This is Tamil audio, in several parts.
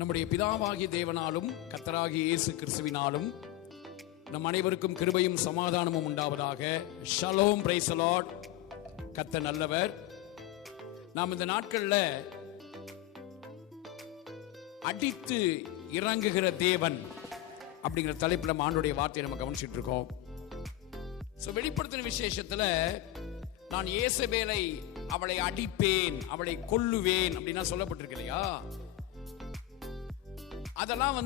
நம்முடைய பிதாவாகிய தேவனாலும் கர்த்தராகிய இயேசு கிறிஸ்துவினாலும் நம் அனைவருக்கும் கிருபையும் சமாதானமும் உண்டாவதாக. Shalom, praise the Lord. கர்த்தர் நல்லவர். நாம் இந்த நாட்களில் அடித்து இறங்குகிற தேவன் அப்படிங்கிற தலைப்பில் நம்ம ஆண்டோடைய வார்த்தையை நம்ம கவனிச்சுட்டு இருக்கோம். வெளிப்படுத்தின விசேஷத்துல நான் இயேசபேலை அவளை அடிப்பேன், அவளை கொல்லுவேன் அப்படின்னா சொல்லப்பட்டிருக்கு இல்லையா? அதெல்லாம்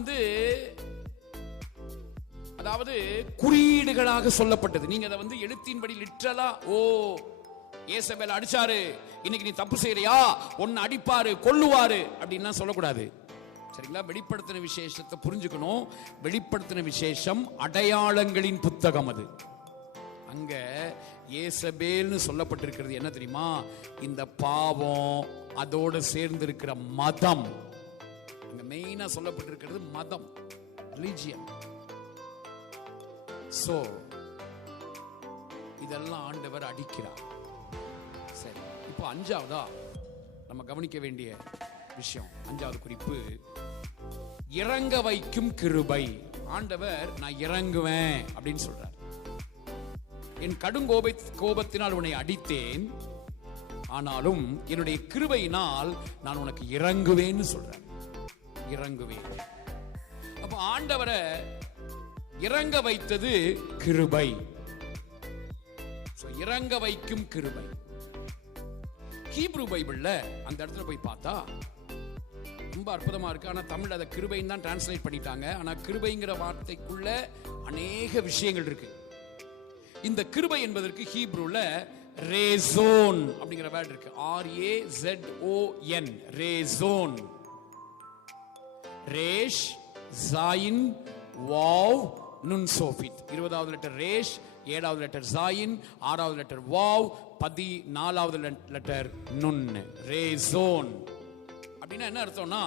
அதாவது குறியீடுகளாக சொல்லப்பட்டது. நீங்க அதை எழுத்தின்படி லிட்டரலா, ஓ இயேசபேல் அடிச்சாரு, இன்னைக்கு நீ தப்பு செய்யறியா, ஒன்னு அடிப்பாரு கொல்லுவாரு அப்படின்னா சொல்லக்கூடாது. சரிங்களா? வெளிப்படுத்தின விசேஷத்தை புரிஞ்சுக்கணும். வெளிப்படுத்தின விசேஷம் அடையாளங்களின் புத்தகம். அது அங்க இயேசபேல்னு சொல்லப்பட்டிருக்கிறது என்ன தெரியுமா? இந்த பாவம், அதோட சேர்ந்து இருக்கிற மதம். அங்க மெயினா சொல்லப்பட்டிருக்கிறது மதம், ரிலிஜியன். சோ இதெல்லாம் ஆண்டவர் அடிக்கிறார். சரி, இப்போ அஞ்சாவதா நம்ம கவனிக்க வேண்டிய விஷயம், அஞ்சாவது குறிப்பு, இறங்க வைக்கும் கிருபை. ஆண்டவர் நான் இறங்குவேன் அப்படின்னு சொல்றார். என் கடும் கோபத்தினால் உன்னை அடித்தேன், ஆனாலும் என்னுடைய கிருபையினால் நான் உனக்கு இறங்குவேன்னு சொல்றேன். இறங்குவேன். அப்ப ஆண்டவரை இறங்க வைத்தது கிருபை. இறங்க வைக்கும் கிருபை. ஹீப்ரு பைபிள்ல அந்த இடத்துல போய் பார்த்தா ரொம்ப அற்புதமா இருக்கு. ஆனா தமிழ் அதை கிருபைன்னு தான் டிரான்ஸ்லேட் பண்ணிட்டாங்க. ஆனா கிருபைங்கிற வார்த்தைக்குள்ள அநேக விஷயங்கள் இருக்கு. இந்த கிருபை என்பதற்கு ஹீப்ருல ரேசோன் அப்படிங்கிற வேர்ட் இருக்கு. RAZON, ரேசோன். ரேஷ், ஜாயின், வாவ், நுன் சோஃபித். 20வது லெட்டர் ரேஷ், 7வது லெட்டர் ஜாயின், 6வது லெட்டர் வாவ், 14வது லெட்டர் நுன். ரேசோன் அப்படின்னா என்ன அர்த்தம்னா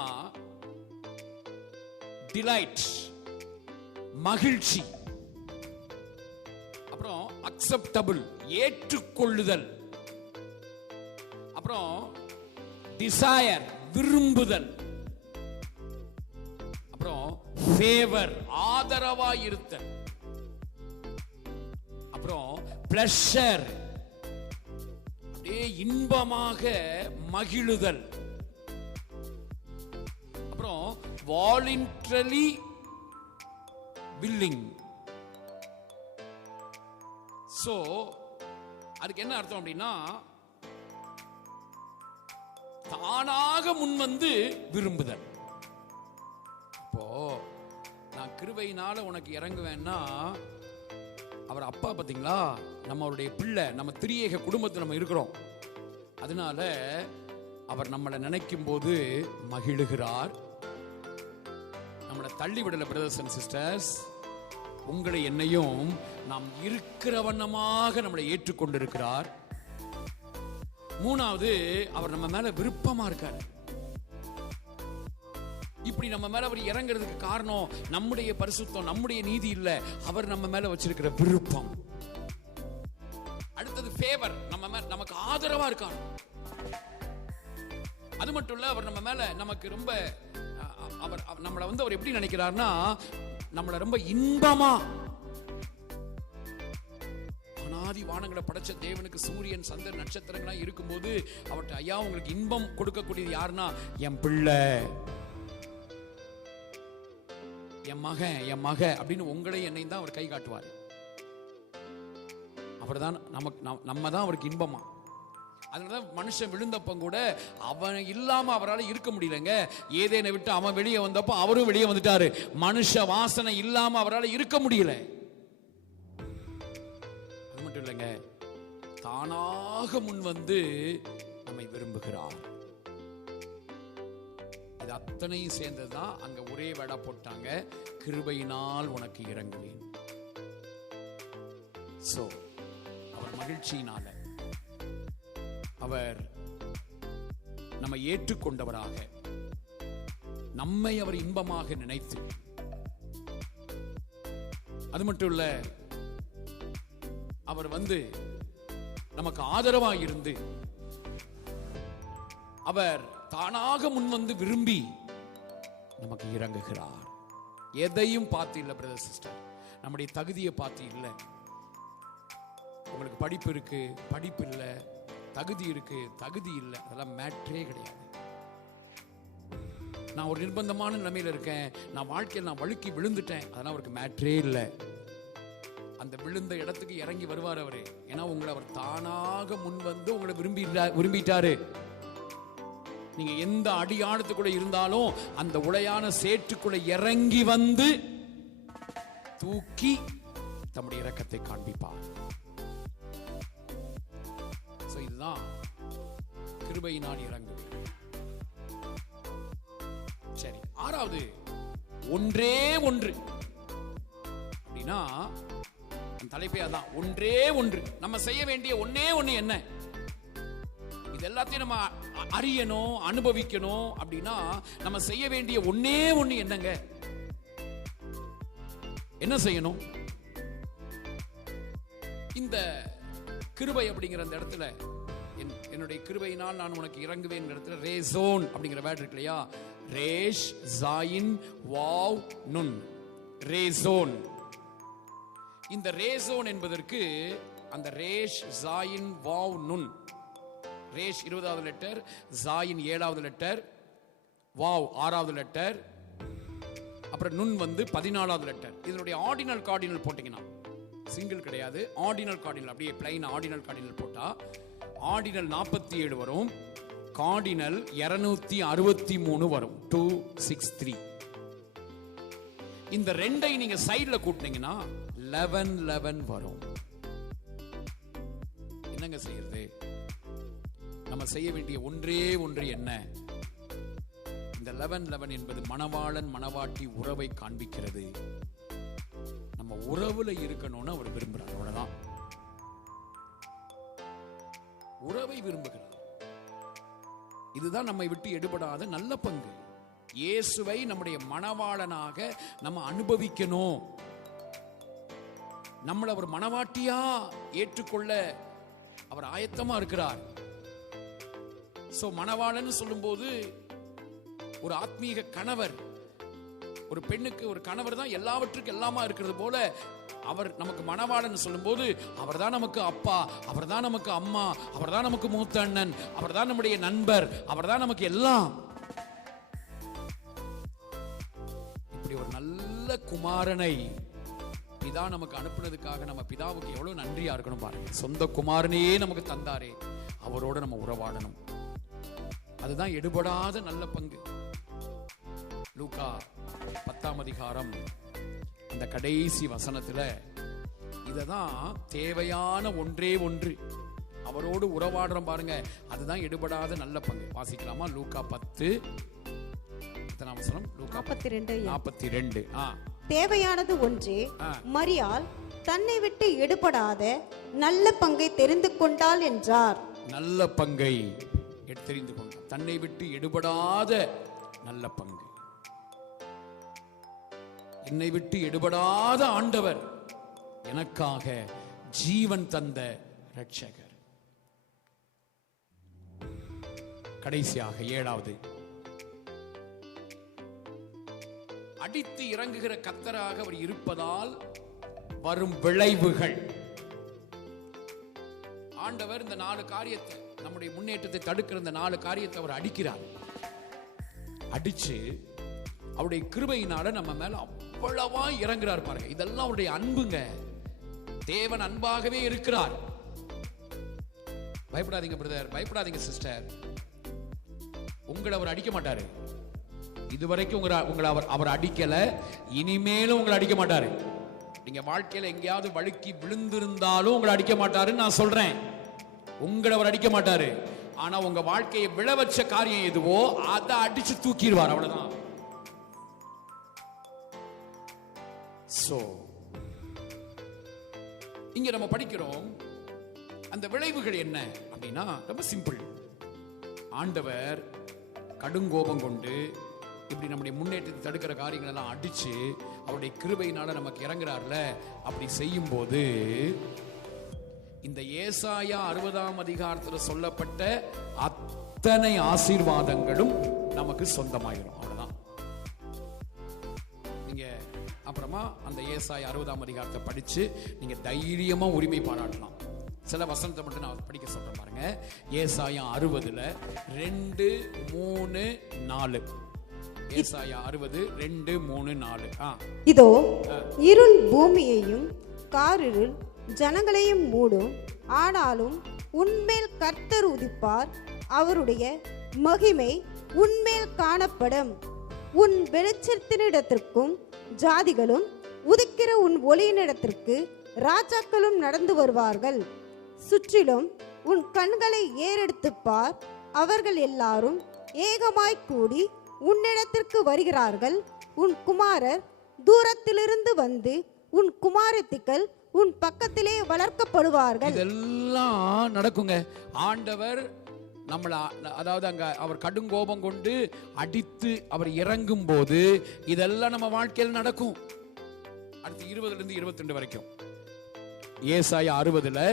டிலைட், மகிழ்ச்சி. அப்புறம் அக்செப்டபிள், ஏற்றுக்கொள்ளுதல். அப்புறம் டிசையர், விரும்புதல். அப்புறம் ஃபேவர், ஆதரவாய் இருத்தல். அப்புறம் பிளஷர், அப்படியே இன்பமாக மகிழுதல். அப்புறம் வாலண்டரிலி வில்லிங். சோ அதுக்கு என்ன அர்த்தம் அப்படின்னா, தானாக முன்வந்து விரும்புதல். இப்போ நான் கிருபையினால உனக்கு இறங்குவேன்னா, அவர் அப்பா பாத்தீங்களா, நம்மளுடைய பிள்ளை, நம்ம திரியேக குடும்பத்தில் நம்ம இருக்கிறோம். அதனால அவர் நம்மளை நினைக்கும் போது மகிழுகிறார். நம்மளை தள்ளிவிடல. பிரதர்ஸ் அண்ட் சிஸ்டர்ஸ், உங்களை என்னையும் நாம் இருக்கிற வண்ணமாக நம்மளை ஏற்றுக்கொண்டிருக்கிறார். மூணாவது, அவர் நம்ம மேல விருப்பமா இருக்கார். இப்படி நம்ம மேல அவர் இறங்குறதுக்கு காரணம் நம்முடைய பரிசுத்தம், நம்முடைய நீதி இல்ல, அவர் நம்ம மேல வச்சிருக்கிற விருப்பம். அடுத்தது ஃபேவர், நமக்கு ஆதரவா இருக்கார். அது மட்டும் இல்ல, அவர் நம்ம மேல நமக்கு ரொம்ப அவர் நம்மளை அவர் எப்படி நினைக்கிறார்னா, நம்மள ரொம்ப இன்பமா. அனாதி வானங்களை படைச்ச தேவனுக்கு சூரியன், சந்திரன், நட்சத்திரங்கள்லாம் இருக்கும்போது அவர்கிட்ட, ஐயா உங்களுக்கு இன்பம் கொடுக்கக்கூடியது யாருன்னா என் பிள்ளை, என் மகன், என் மக அப்படின்னு உங்களை என்னையும் தான் அவர் கை காட்டுவார். அவர் தான் நம்ம தான் அவருக்கு இன்பமா. அதனாலதான் மனுஷன் விழுந்தப்ப கூட அவன் இல்லாம அவரால் இருக்க முடியலங்க. ஏதேனை விட்டு அவன் வெளியே வந்தப்போ அவரும் வெளியே வந்துட்டாரு. மனுஷ வாசனை இல்லாம அவரால் இருக்க முடியல. அது மட்டும் இல்லைங்க, தானாக முன் வந்து நம்மை விரும்புகிறார். இது அத்தனையும் சேர்ந்ததுதான் அங்க ஒரே வேடா போட்டாங்க, கிருபையினால் உனக்கு இறங்குவேன். சோ அவர் மகிழ்ச்சியினால, அவர் நம்மை ஏற்றுக்கொண்டவராக, நம்மை அவர் இன்பமாக நினைத்து, அது மட்டும் இல்ல, அவர் நமக்கு ஆதரவாக இருந்து, அவர் தானாக முன்வந்து விரும்பி நமக்கு இறங்குகிறார். எதையும் பார்த்து இல்லை பிரதர் சிஸ்டர், நம்முடைய தகுதியை பார்த்து இல்லை. உங்களுக்கு படிப்பு இருக்கு, படிப்பு இல்லை, தகுதி இருக்கு, தகுதி இல்லை, அதெல்லாம் மேட்ரே கிடையாது. நான் ஒரு நிர்பந்தமான நிலைமையில் இருக்கேன், நான் வாழ்க்கையில் நான் வழுக்கி விழுந்துட்டேன், அதெல்லாம் அவருக்கு மேட்ரே இல்லை. அந்த விழுந்த இடத்துக்கு இறங்கி வருவார் அவரு. ஏன்னா உங்களை அவர் தானாக முன் வந்து உங்களை விரும்பிட்டாரு. நீங்க எந்த அடியாழத்துக்குள்ள இருந்தாலும் அந்த உளையான சேற்றுக்குள்ள இறங்கி வந்து தூக்கி தம்முடைய இரக்கத்தை காண்பிப்பார். இதுதான் கிருபையினால் இறங்கு. சரி, ஆறாவது ஒன்றே ஒன்று அப்படின்னா தலைப்பே அதான், ஒன்றே ஒன்று. நம்ம செய்ய வேண்டிய ஒன்னே ஒண்ணு என்ன? இது எல்லாத்தையும் நம்ம அறியணும், அனுபவிக்கணும் அப்படின்னா நம்ம செய்ய வேண்டிய ஒன்னே ஒண்ணு என்னங்க? என்ன செய்யணும்? இந்த கிருபை அப்படிங்கிற அந்த இடத்துல, என்னுடைய கிருபையினால் நான் உனக்கு இறங்குவேன் இடத்துல ரேசோன் அப்படிங்கிற வேர்ட் இருக்கு இல்லையா? ரேஷ் ஜாயின் வாவ் நுன், ரேசோன். இந்த ரேசோன் என்பதற்கு அந்த ரேஷ் ஜாயின் வாவ் நுன், ரேஷ் 20வது லெட்டர், ஜாயின் 7வது லெட்டர், வாவ் 6வது லெட்டர், அப்புறம் நுன் 14வது லெட்டர். இதனுடைய ஆர்டினல் கார்டினல் போட்டீங்கன்னா, சிங்கிள் கிடையாது, ஆர்டினல் கார்டினல், அப்படியே பிளைன் ஆர்டினல் கார்டினல் போட்டா ஆர்டினல் 47 வரும், கார்டினல் 263 வரும், 263. இந்த ரெண்டை நீங்க சைடுல கூட்டினீங்கன்னா 11 வரும். என்னங்க செய்யறது? நம்ம செய்ய வேண்டிய ஒன்றே ஒன்று என்ன? இந்த 11 என்பது மணவாளன் மணவாட்டி உறவை காண்பிக்கிறது. நம்ம உறவுல இருக்கணும்னு அவர் விரும்புறார், அவ்வளவுதான். உறவை விரும்புகிறார். இதுதான் நம்மை விட்டு எடுபடாத நல்ல பங்கு. இயேசுவை நம்முடைய மணவாளனாக நம்ம அனுபவிக்கணும். நம்மளை அவர் மணவாட்டியா ஏற்றுக்கொள்ள அவர் ஆயத்தமா இருக்கிறார். சோ மணவாளன் சொல்லும்போது ஒரு ஆத்மீக கணவர், ஒரு பெண்ணுக்கு ஒரு கணவர் தான் எல்லாவற்றுக்கும் எல்லாமா இருக்கிறது போல, அவர் நமக்கு மணவாளன் சொல்லும்போது அவர் தான் நமக்கு அப்பா, அவர் தான் நமக்கு அம்மா, அவர் தான் நமக்கு மூத்த அண்ணன், அவர் தான் நம்முடைய நண்பர், அவர் தான் நமக்கு எல்லாம். இப்படி ஒரு நல்ல குமாரனை பிதா நமக்கு அனுப்புனதுக்காக நம்ம பிதாவுக்கு எவ்வளவு நன்றியா இருக்கணும் பாருங்க. சொந்த குமாரனையே நமக்கு தந்தாரே, அவரோட நம்ம உறவாடணும். அதுதான் எடுபடாத நல்ல பங்கு. லூக்கா 10ஆம் அதிகாரம் அந்த கடைசி வசனத்துல இததான் தேவையான ஒன்றே ஒன்று, அவரோடு உறவாடுறோம் பாருங்க, அதுதான் எடுபடாத நல்ல பங்கு. வாசிக்கலாமா? லூக்கா 10 எத்தனாம் வசனம்? லூக்கா 42. தேவையானது ஒன்றே, மரியாள் தன்னை விட்டு எடுபடாத நல்ல பங்கை தெரிந்து கொண்டாள் என்றார். நல்ல பங்கை தெரிந்து கொண்டாள், தன்னை விட்டு எடுபடாத நல்ல பங்கு. என்னை விட்டு எடுபடாத ஆண்டவர், எனக்காக ஜீவன் தந்த இரட்சகர். கடைசியாக 7வது, அடித்து இறங்குகிற கர்த்தராக அவர் இருப்பதால் வரும் விளைவுகள். ஆண்டவர் இந்த 4 காரியத்தை, நம்முடைய முன்னேற்றத்தை தடுக்கிற இந்த 4 காரியத்தை அவர் அடிக்கிறார். அடிச்சு அவருடைய கிருபையினால நம்ம மேல அவ்வளவா இறங்குறார் பாருங்க. இதெல்லாம் அவருடைய அன்புங்க. தேவன் அன்பாகவே இருக்கிறார். பயப்படாதீங்க பிரதர், பயப்படாதீங்க சிஸ்டர். உங்களை அவர் அடிக்க மாட்டாரு. இதுவரைக்கும் உங்களை அவர் அடிக்கல, இனிமேலும் உங்களை அடிக்க மாட்டாரு. நீங்க வாழ்க்கையில எங்கேயாவது வழுக்கி விழுந்திருந்தாலும் உங்களை அடிக்க மாட்டாருன்னு நான் சொல்றேன். உங்களை அவர் அடிக்க மாட்டாரு. ஆனா உங்க வாழ்க்கையை விழ வச்ச காரியம் எதுவோ அதை அடிச்சு தூக்கிடுவார், அவ்வளவுதான். சோ இங்க நம்ம படிக்கிறோம், அந்த விளைவுகள் என்ன அப்படின்னா ரொம்ப சிம்பிள். ஆண்டவர் கடுங்கோபம் கொண்டு இப்படி நம்முடைய முன்னேற்றத்தை தடுக்கிற காரியங்கள் எல்லாம் அடிச்சு அவருடைய கிருபையினால நமக்கு இறங்குறார்ல. அப்படி செய்யும் போது இந்த ஏசாயா 60ஆம் அதிகாரத்தில் சொல்லப்பட்ட அத்தனை ஆசீர்வாதங்களும் நமக்கு சொந்தமாயிரும், அவ்வளவுதான். நீங்க அப்புறமா அந்த ஏசாயா 60ஆம் அதிகாரத்தை படிச்சு நீங்க தைரியமா உரிமை பாராட்டலாம். சில வசனத்தை மட்டும் நான் படிக்க சொல்றேன் பாருங்க. ஏசாயா 60ல 2, 3, 4. ஏசாயா 60 2, 3, 4. இதோ இருள் பூமியையும் காரிருள் ஜனங்களையும் மூடும், ஆனாலும் உன்மேல் கர்த்தர் உதிப்பார், அவருடைய மகிமை உன்மேல் காணப்படும். உன் வெளிச்சத்தினிடத்திற்கும் ஜாதிகளும் உதிக்கிற உன் ஒளியினிடத்திற்கு ராஜாக்களும் நடந்து வருவார்கள். சுற்றிலும் உன் கண்களை ஏறெடுத்துப் பார், அவர்கள் எல்லாரும் ஏகமாய் கூடி உன்னிடத்திற்கு வருகிறார்கள். உன் குமாரர் தூரத்திலிருந்து வந்து உன் குமாரத்திகள் உன் பக்கத்திலே வளர்க்கப்படுவார்கள். இதெல்லாம் நடக்குங்க. ஆண்டவர் நம்மள, அதாவது அங்க அவர் கடுங்கோபம் கொண்டு அடித்து அவர் இறங்கும் போது இதெல்லாம் நம்ம வாழ்க்கையில் நடக்கும். அடுத்து 20லிருந்து 22 வரைக்கும் ஏசாயா 60ல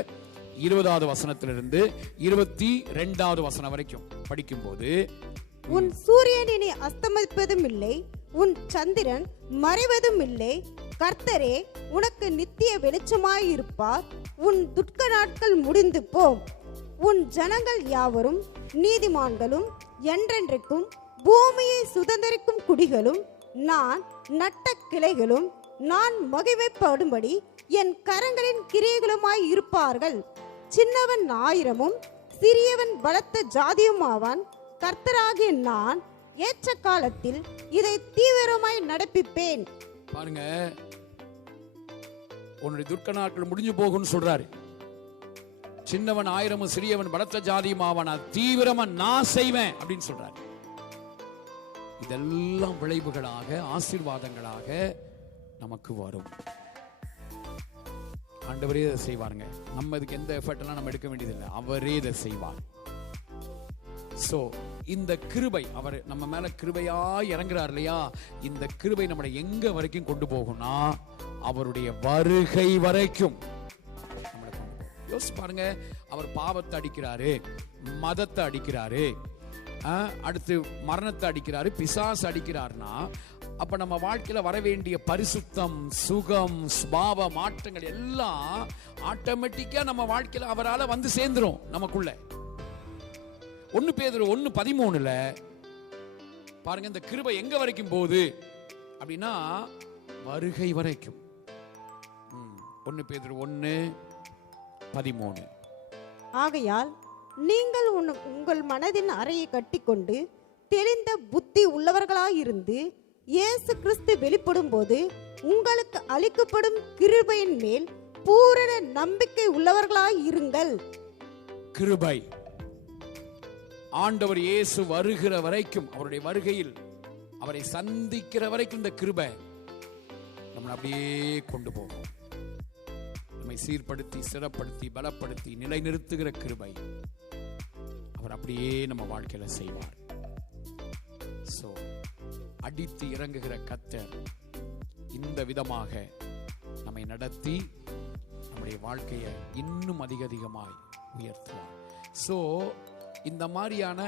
20வது வசனத்திலிருந்து 22வது வசனம் வரைக்கும் படிக்கும்போது, உன் சூரியன் இனி அஸ்தமிப்பதும் இல்லை, உன் சந்திரன் மறைவதும் இல்லை, கர்த்தரே உனக்கு நித்திய வெளிச்சமாயிருப்பார். உன் துக்க நாட்கள் முடிந்து போம், உன் ஜனங்கள் யாவரும் நீதிமான்களும் என்றென்றைக்கும் பூமியை சுதந்தரிக்கும் குடிகளும் நான் நட்ட கிளைகளும் நான் மகிமைப்படும்படி என் கரங்களின் கிரியைகளுமாய் இருப்பார்கள். சின்னவன் 1000ம் சிறியவன் பலத்த ஜாதியுமாவான். கர்த்தராகிய நான் ஏற்ற காலத்தில் இதை தீவிரமாய் நடப்பிப்பேன். பாருங்க, உன்னுடைய துர்க்க நாட்கள் முடிஞ்சு போகும்னு சொல்றாரு. சின்னவன் 1000ம் சிறியவன் பலத்த ஜாதியுமாவான், தீவிரமா நான் செய்வேன் அப்படின்னு சொல்றாரு. இதெல்லாம் விளைவுகளாக ஆசீர்வாதங்களாக நமக்கு வரும். ஆண்டவரே இதை செய்வாருங்க. நம்ம இதுக்கு எந்த எஃபர்ட் எல்லாம் நம்ம எடுக்க வேண்டியதில்லை, அவரே இதை செய்வார். சோ இந்த கிருபை, அவர் நம்ம மேல கிருபையா இறங்குறார் இல்லையா, இந்த கிருபை நம்மளை எங்க வரைக்கும் கொண்டு போகும்னா அவருடைய வருகை வரைக்கும் நம்மளை கொண்டு போகும். யோசிச்சு பாருங்க, அவர் பாவத்தை அடிக்கிறாரு, மதத்தை அடிக்கிறாரு, அடுத்து மரணத்தை அடிக்கிறாரு, பிசாசு அடிக்கிறாருன்னா அப்ப நம்ம வாழ்க்கையில வர வேண்டிய பரிசுத்தம், சுகம், சுபாவ மாற்றங்கள் எல்லாம் ஆட்டோமேட்டிக்கா நம்ம வாழ்க்கையில அவரால வந்து சேர்ந்துரும் நமக்குள்ள. 1 பேதுரு 1:13 பாருங்க, இந்த கிருபை எங்க வரைக்கும் போகுது அப்படின்னா வருகை வரைக்கும். 1 பேதுரு 1:13. ஆகையால் நீங்கள் உங்கள் மனதின் அறையை கட்டிக்கொண்டு தெளிந்த புத்தி உள்ளவர்களாயிருந்து இயேசு கிறிஸ்து வெளிப்படும் போது உங்களுக்கு அளிக்கப்படும் கிருபையின் மேல் பூரண நம்பிக்கை உள்ளவர்களாய் இருங்கள். கிருபை ஆண்டவர் இயேசு வருகிற வரைக்கும், அவருடைய வருகையில் அவரை சந்திக்கிற வரைக்கும் இந்த கிருபை நம்மளை அப்படியே கொண்டு போகும். நம்மை சீர்படுத்தி, சிறப்படுத்தி, பலப்படுத்தி, நிலைநிறுத்துகிற கிருபை அவர் அப்படியே நம்ம வாழ்க்கையில செய்வார். சோ அடித்து இறங்குகிற கர்த்தர் இந்த விதமாக நம்மை நடத்தி நம்முடைய வாழ்க்கையை இன்னும் அதிகமாய் உயர்த்துவார். சோ இந்த மாதிரியான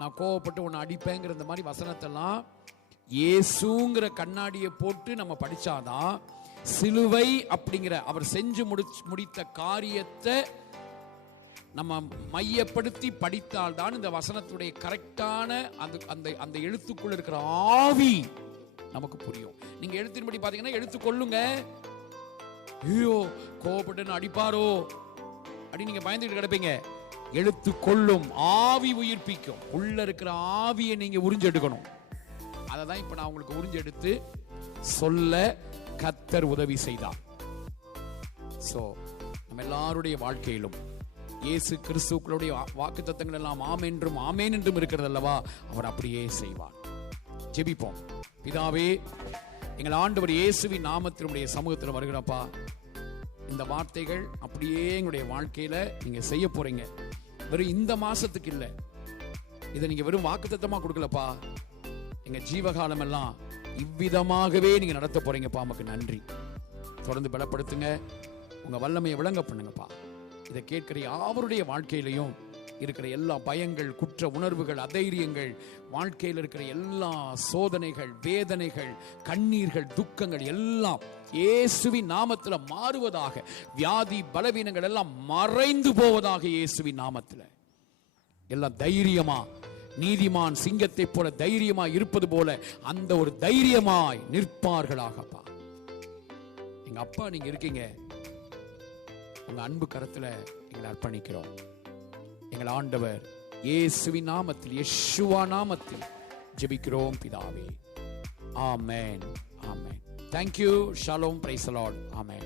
நான் கோவப்பட்டு உன்னை அடிப்பேங்கிற இந்த மாதிரி வசனத்தெல்லாம் இயேசுங்கிற கண்ணாடியை போட்டு நம்ம படிச்சாதான் சிலுவை அப்படிங்கிற அவர் செஞ்சு முடித்த காரியத்தை நம்ம மையப்படுத்தி படித்தால்தான் இந்த வசனத்துடைய கரெக்டான அந்த எழுத்துக்குள்ள இருக்கிற ஆவி நமக்கு புரியும். நீங்க எழுத்தின்படி பாத்தீங்கன்னா எழுத்து கொள்ளுங்க, ஐயோ கோவப்பட்டு அடிப்பாரோ அப்படின்னு நீங்க பயந்துட்டு கிடப்பீங்க. எழுத்து கொள்ளும், ஆவி உயிர்ப்பிக்கும். உள்ள இருக்கிற ஆவியை நீங்க உறிஞ்செடுக்கணும். அதை தான் இப்ப நான் உங்களுக்கு உறிஞ்செடுத்து சொல்ல கர்த்தர் உதவி செய்தார். சோ நம்ம எல்லாருடைய வாழ்க்கையிலும் இயேசு கிறிஸ்துக்களுடைய வாக்குத்தத்தங்கள் எல்லாம் ஆமென்றும் ஆமென் என்றும் இருக்கிறது அல்லவா, அவர் அப்படியே செய்வார். ஜெபிப்போம். பிதாவே, எங்கள் ஆண்டவர் இயேசுவின் நாமத்தினுடைய சமூகத்தில் வருகிறப்பா, இந்த வார்த்தைகள் அப்படியே எங்களுடைய வாழ்க்கையில நீங்க செய்ய போறீங்க. வெறும் இந்த மாசத்துக்கு இல்ல, இதை நீங்க வெறும் வாக்குத்தத்தமா கொடுக்கலப்பா, எங்க ஜீவகாலம் எல்லாம் இவ்விதமாகவே நீங்க நடத்த போறீங்கப்பா. நமக்கு நன்றி. தொடர்ந்து பலப்படுத்துங்க, உங்க வல்லமையை விளங்க பண்ணுங்கப்பா. இதை கேட்கிற யாவருடைய வாழ்க்கையிலையும் இருக்கிற எல்லா பயங்கள், குற்ற உணர்வுகள், அதைரியங்கள், வாழ்க்கையில் இருக்கிற எல்லா சோதனைகள், வேதனைகள், கண்ணீர்கள், துக்கங்கள் எல்லாம் இயேசுவின் நாமத்தில் மாறுவதாக. வியாதி பலவீனங்கள் எல்லாம் மறைந்து போவதாக இயேசுவின் நாமத்தில். எல்லாம் தைரியமா, நீதிமான் சிங்கத்தை போல தைரியமாய் இருப்பது போல அந்த ஒரு தைரியமாய் நிற்பார்களாகப்பா. எங்க அப்பா நீங்க இருக்கீங்க, உங்க அன்பு கரத்துல எங்களை அர்ப்பணிக்கிறோம். எங்கள் ஆண்டவர் இயேசுவின் நாமத்தில், யெஷுவா நாமத்தில் ஜெபிக்கிறோம் பிதாவே. ஆமென், ஆமென். Thank you. Shalom. Praise the Lord. Amen.